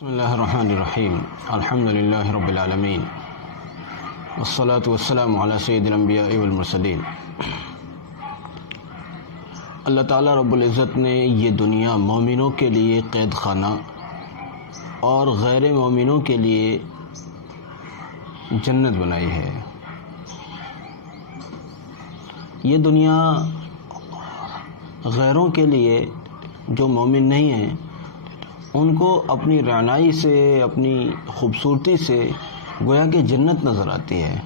بسم اللہ الرحمن الرحیم الحمد للہ رب العالمین والصلاة والسلام علی سید الانبیاء والمرسلین۔ اللہ تعالیٰ رب العزت نے یہ دنیا مومنوں کے لیے قید خانہ اور غیر مومنوں کے لیے جنت بنائی ہے۔ یہ دنیا غیروں کے لیے جو مومن نہیں ہیں ان کو اپنی رعنائی سے، اپنی خوبصورتی سے گویا کہ جنت نظر آتی ہے،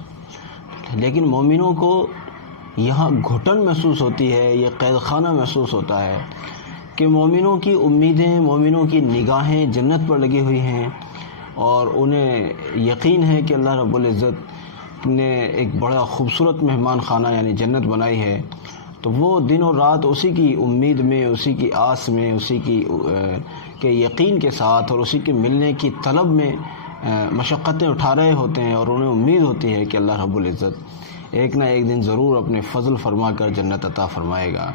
لیکن مومنوں کو یہاں گھٹن محسوس ہوتی ہے، یہ قید خانہ محسوس ہوتا ہے کہ مومنوں کی امیدیں، مومنوں کی نگاہیں جنت پر لگی ہوئی ہیں، اور انہیں یقین ہے کہ اللہ رب العزت نے ایک بڑا خوبصورت مہمان خانہ یعنی جنت بنائی ہے، تو وہ دن اور رات اسی کی امید میں، اسی کی آس میں، اسی کی کے یقین کے ساتھ اور اسی کے ملنے کی طلب میں مشقتیں اٹھا رہے ہوتے ہیں، اور انہیں امید ہوتی ہے کہ اللہ رب العزت ایک نہ ایک دن ضرور اپنے فضل فرما کر جنت عطا فرمائے گا۔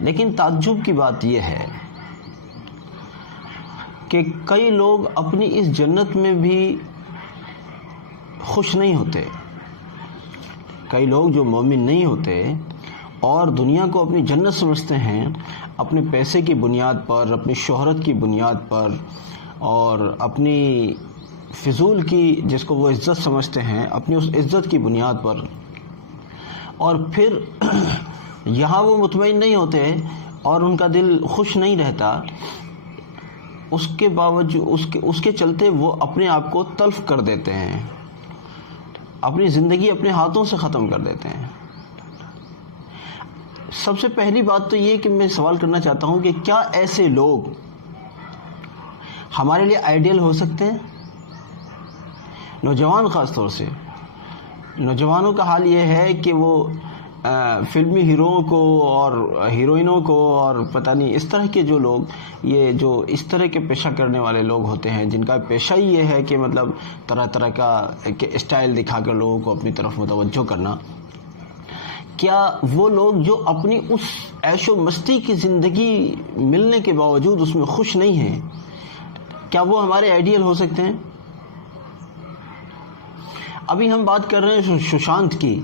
لیکن تعجب کی بات یہ ہے کہ کئی لوگ اپنی اس جنت میں بھی خوش نہیں ہوتے۔ کئی لوگ جو مومن نہیں ہوتے اور دنیا کو اپنی جنت سمجھتے ہیں، اپنے پیسے کی بنیاد پر، اپنی شہرت کی بنیاد پر، اور اپنی فضول کی جس کو وہ عزت سمجھتے ہیں اپنی اس عزت کی بنیاد پر، اور پھر یہاں وہ مطمئن نہیں ہوتے اور ان کا دل خوش نہیں رہتا، اس کے باوجود اس کے چلتے وہ اپنے آپ کو تلف کر دیتے ہیں، اپنی زندگی اپنے ہاتھوں سے ختم کر دیتے ہیں۔ سب سے پہلی بات تو یہ کہ میں سوال کرنا چاہتا ہوں کہ کیا ایسے لوگ ہمارے لیے آئیڈیل ہو سکتے ہیں؟ نوجوان خاص طور سے نوجوانوں کا حال یہ ہے کہ وہ فلمی ہیروؤں کو اور ہیروئنوں کو اور پتہ نہیں اس طرح کے جو لوگ، یہ جو اس طرح کے پیشہ کرنے والے لوگ ہوتے ہیں جن کا پیشہ ہی یہ ہے کہ مطلب طرح طرح کا اسٹائل دکھا کر لوگوں کو اپنی طرف متوجہ کرنا، کیا وہ لوگ جو اپنی اس عیش و مستی کی زندگی ملنے کے باوجود اس میں خوش نہیں ہیں، کیا وہ ہمارے آئیڈیل ہو سکتے ہیں؟ ابھی ہم بات کر رہے ہیں سشانت کی،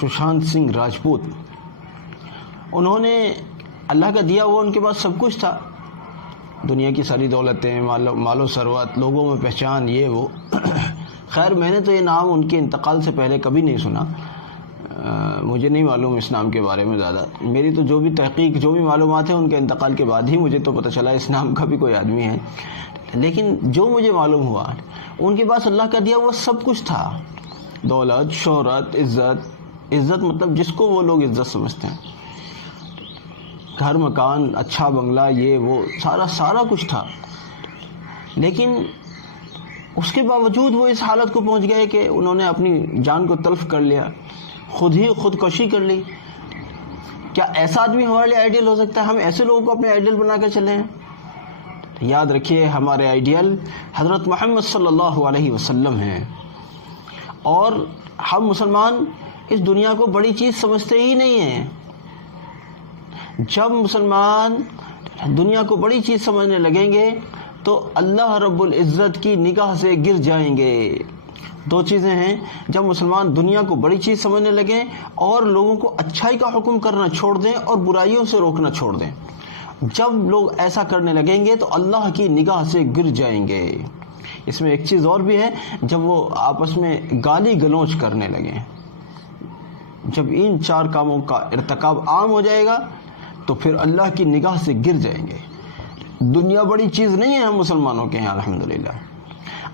سشانت سنگھ راجپوت۔ انہوں نے اللہ کا دیا ہوا، ان کے پاس سب کچھ تھا، دنیا کی ساری دولتیں، مال و ثروت، لوگوں میں پہچان، یہ وہ۔ خیر میں نے تو یہ نام ان کے انتقال سے پہلے کبھی نہیں سنا، مجھے نہیں معلوم اس نام کے بارے میں زیادہ، میری تو جو بھی تحقیق، جو بھی معلومات ہیں ان کے انتقال کے بعد ہی مجھے تو پتہ چلا اس نام کا بھی کوئی آدمی ہے۔ لیکن جو مجھے معلوم ہوا، ان کے پاس اللہ کا دیا ہوا سب کچھ تھا، دولت، شہرت، عزت مطلب جس کو وہ لوگ عزت سمجھتے ہیں، گھر، مکان، اچھا بنگلہ، یہ وہ سارا کچھ تھا، لیکن اس کے باوجود وہ اس حالت کو پہنچ گئے کہ انہوں نے اپنی جان کو تلف کر لیا، خودکشی کر لی۔ کیا ایسا آدمی ہمارے لیے آئیڈیل ہو سکتا ہے؟ ہم ایسے لوگوں کو اپنے آئیڈیل بنا کر چلیں؟ یاد رکھیے ہمارے آئیڈیل حضرت محمد صلی اللہ علیہ وسلم ہیں، اور ہم مسلمان اس دنیا کو بڑی چیز سمجھتے ہی نہیں ہیں۔ جب مسلمان دنیا کو بڑی چیز سمجھنے لگیں گے تو اللہ رب العزت کی نگاہ سے گر جائیں گے۔ دو چیزیں ہیں، جب مسلمان دنیا کو بڑی چیز سمجھنے لگیں اور لوگوں کو اچھائی کا حکم کرنا چھوڑ دیں اور برائیوں سے روکنا چھوڑ دیں، جب لوگ ایسا کرنے لگیں گے تو اللہ کی نگاہ سے گر جائیں گے۔ اس میں ایک چیز اور بھی ہے، جب وہ آپس میں گالی گلوچ کرنے لگیں، جب ان چار کاموں کا ارتکاب عام ہو جائے گا تو پھر اللہ کی نگاہ سے گر جائیں گے۔ دنیا بڑی چیز نہیں ہے ہم مسلمانوں کے ہیں الحمدللہ۔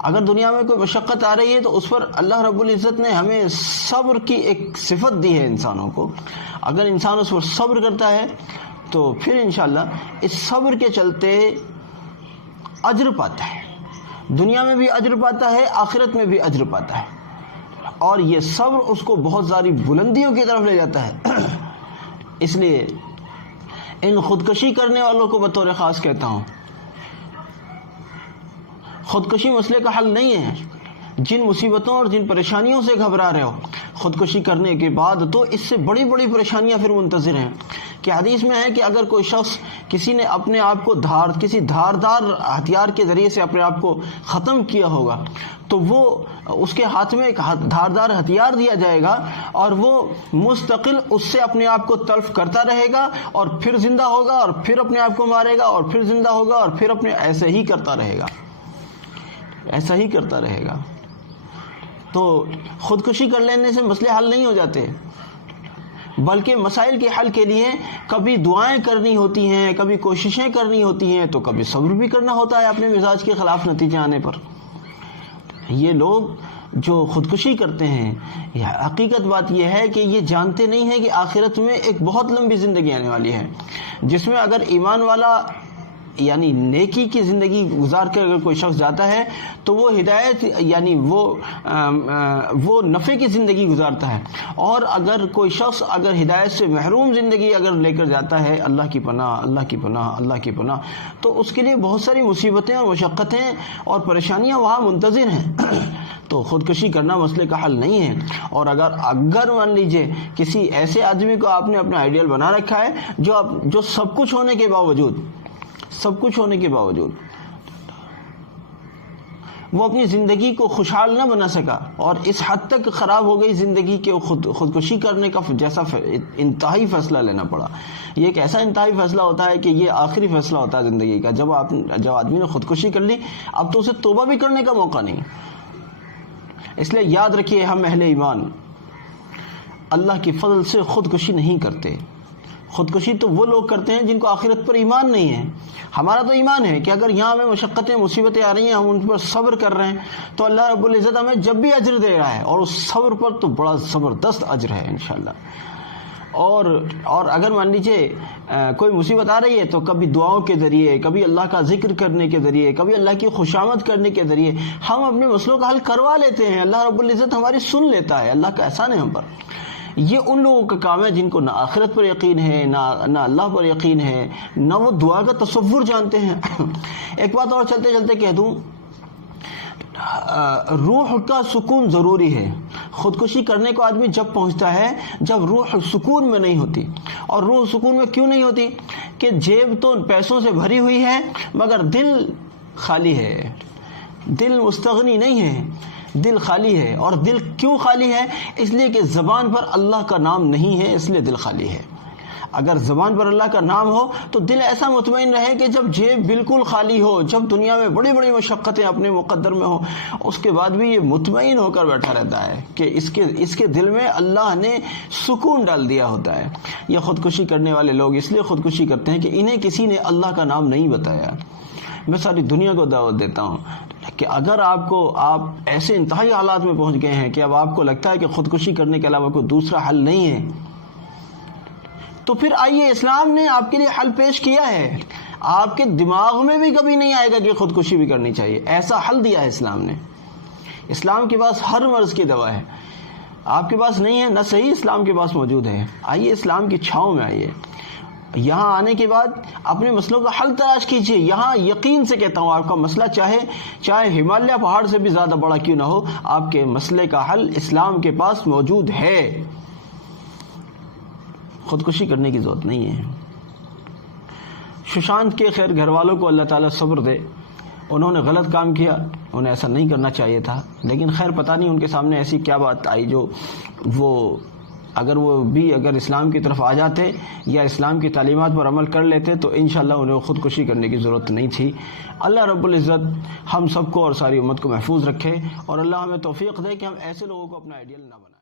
اگر دنیا میں کوئی مشقت آ رہی ہے تو اس پر اللہ رب العزت نے ہمیں صبر کی ایک صفت دی ہے انسانوں کو، اگر انسان اس پر صبر کرتا ہے تو پھر انشاءاللہ اس صبر کے چلتے اجر پاتا ہے، دنیا میں بھی اجر پاتا ہے، آخرت میں بھی اجر پاتا ہے، اور یہ صبر اس کو بہت ساری بلندیوں کی طرف لے جاتا ہے۔ اس لیے ان خودکشی کرنے والوں کو بطور خاص کہتا ہوں، خودکشی مسئلے کا حل نہیں ہے۔ جن مصیبتوں اور جن پریشانیوں سے گھبرا رہے ہو خودکشی کرنے کے بعد، تو اس سے بڑی بڑی پریشانیاں پھر منتظر ہیں. کہ حدیث میں ہے کہ اگر کوئی شخص کسی نے اپنے آپ کو کسی دھاردار ہتھیار کے ذریعے سے اپنے آپ کو ختم کیا ہوگا، تو وہ اس کے ہاتھ میں ایک دھاردار ہتھیار دیا جائے گا اور وہ مستقل اس سے اپنے آپ کو تلف کرتا رہے گا، اور پھر زندہ ہوگا اور پھر اپنے آپ کو مارے گا اور پھر زندہ ہوگا اور پھر ایسے ہی کرتا رہے گا، ایسا ہی کرتا رہے گا. تو خودکشی کر لینے سے مسئلے حل نہیں ہو جاتے، بلکہ مسائل کے حل کے لیے کبھی دعائیں کرنی ہوتی ہیں، کبھی کوششیں کرنی ہوتی ہیں، تو کبھی صبر بھی کرنا ہوتا ہے اپنے مزاج کے خلاف نتیجے آنے پر. یہ لوگ جو خودکشی کرتے ہیں، حقیقت بات یہ ہے کہ یہ جانتے نہیں ہیں کہ آخرت میں ایک بہت لمبی زندگی آنے والی ہے، جس میں اگر ایمان والا یعنی نیکی کی زندگی گزار کر اگر کوئی شخص جاتا ہے تو وہ ہدایت یعنی وہ نفع کی زندگی گزارتا ہے، اور اگر کوئی شخص اگر ہدایت سے محروم زندگی اگر لے کر جاتا ہے، اللہ کی پناہ اللہ کی پناہ اللہ کی پناہ، تو اس کے لیے بہت ساری مصیبتیں اور مشقتیں اور پریشانیاں وہاں منتظر ہیں. تو خودکشی کرنا مسئلے کا حل نہیں ہے. اور اگر مان لیجئے کسی ایسے آدمی کو آپ نے اپنا آئیڈیل بنا رکھا ہے جو سب کچھ ہونے کے باوجود وہ اپنی زندگی کو خوشحال نہ بنا سکا، اور اس حد تک خراب ہو گئی زندگی کہ خودکشی کرنے کا جیسا انتہائی فیصلہ لینا پڑا. یہ ایک ایسا انتہائی فیصلہ ہوتا ہے کہ یہ آخری فیصلہ ہوتا ہے زندگی کا. جب آدمی نے خودکشی کر لی، اب تو اسے توبہ بھی کرنے کا موقع نہیں. اس لیے یاد رکھیے، ہم اہل ایمان اللہ کے فضل سے خودکشی نہیں کرتے. خودکشی تو وہ لوگ کرتے ہیں جن کو آخرت پر ایمان نہیں ہے. ہمارا تو ایمان ہے کہ اگر یہاں ہمیں مشقتیں مصیبتیں آ رہی ہیں، ہم ان پر صبر کر رہے ہیں، تو اللہ رب العزت ہمیں جب بھی اجر دے رہا ہے، اور اس صبر پر تو بڑا زبردست اجر ہے انشاءاللہ. اور اگر مان لیجیے کوئی مصیبت آ رہی ہے تو کبھی دعاؤں کے ذریعے، کبھی اللہ کا ذکر کرنے کے ذریعے، کبھی اللہ کی خوشامد کرنے کے ذریعے ہم اپنے مسئلوں کا حل کروا لیتے ہیں. اللہ رب العزت ہماری سن لیتا ہے. اللہ کا احسان ہے ہم پر. یہ ان لوگوں کا کام ہے جن کو نہ آخرت پر یقین ہے، نہ اللہ پر یقین ہے، نہ وہ دعا کا تصور جانتے ہیں. ایک بات اور چلتے چلتے کہہ دوں، روح کا سکون ضروری ہے. خودکشی کرنے کو آدمی جب پہنچتا ہے جب روح سکون میں نہیں ہوتی. اور روح سکون میں کیوں نہیں ہوتی؟ کہ جیب تو پیسوں سے بھری ہوئی ہے مگر دل خالی ہے، دل مستغنی نہیں ہے، دل خالی ہے. اور دل کیوں خالی ہے؟ اس لیے کہ زبان پر اللہ کا نام نہیں ہے، اس لیے دل خالی ہے. اگر زبان پر اللہ کا نام ہو تو دل ایسا مطمئن رہے کہ جب جیب بالکل خالی ہو، جب دنیا میں بڑی بڑی مشقتیں اپنے مقدر میں ہوں، اس کے بعد بھی یہ مطمئن ہو کر بیٹھا رہتا ہے کہ اس کے دل میں اللہ نے سکون ڈال دیا ہوتا ہے. یہ خودکشی کرنے والے لوگ اس لیے خودکشی کرتے ہیں کہ انہیں کسی نے اللہ کا نام نہیں بتایا. میں ساری دنیا کو دعوت دیتا ہوں کہ اگر آپ ایسے انتہائی حالات میں پہنچ گئے ہیں کہ اب آپ کو لگتا ہے کہ خودکشی کرنے کے علاوہ کوئی دوسرا حل نہیں ہے، تو پھر آئیے، اسلام نے آپ کے لیے حل پیش کیا ہے. آپ کے دماغ میں بھی کبھی نہیں آئے گا کہ خودکشی بھی کرنی چاہیے. ایسا حل دیا ہے اسلام نے. اسلام کے پاس ہر مرض کی دوا ہے. آپ کے پاس نہیں ہے نہ صحیح، اسلام کے پاس موجود ہے. آئیے اسلام کی چھاؤں میں آئیے. یہاں آنے کے بعد اپنے مسئلوں کا حل تلاش کیجیے. یہاں یقین سے کہتا ہوں، آپ کا مسئلہ چاہے ہمالیہ پہاڑ سے بھی زیادہ بڑا کیوں نہ ہو، آپ کے مسئلے کا حل اسلام کے پاس موجود ہے. خودکشی کرنے کی ضرورت نہیں ہے. سشانت کے خیر گھر والوں کو اللہ تعالیٰ صبر دے. انہوں نے غلط کام کیا، انہیں ایسا نہیں کرنا چاہیے تھا، لیکن خیر پتہ نہیں ان کے سامنے ایسی کیا بات آئی جو اگر اسلام کی طرف آ جاتے یا اسلام کی تعلیمات پر عمل کر لیتے تو انشاءاللہ انہیں خودکشی کرنے کی ضرورت نہیں تھی. اللہ رب العزت ہم سب کو اور ساری امت کو محفوظ رکھے، اور اللہ ہمیں توفیق دے کہ ہم ایسے لوگوں کو اپنا آئیڈیل نہ بنائیں.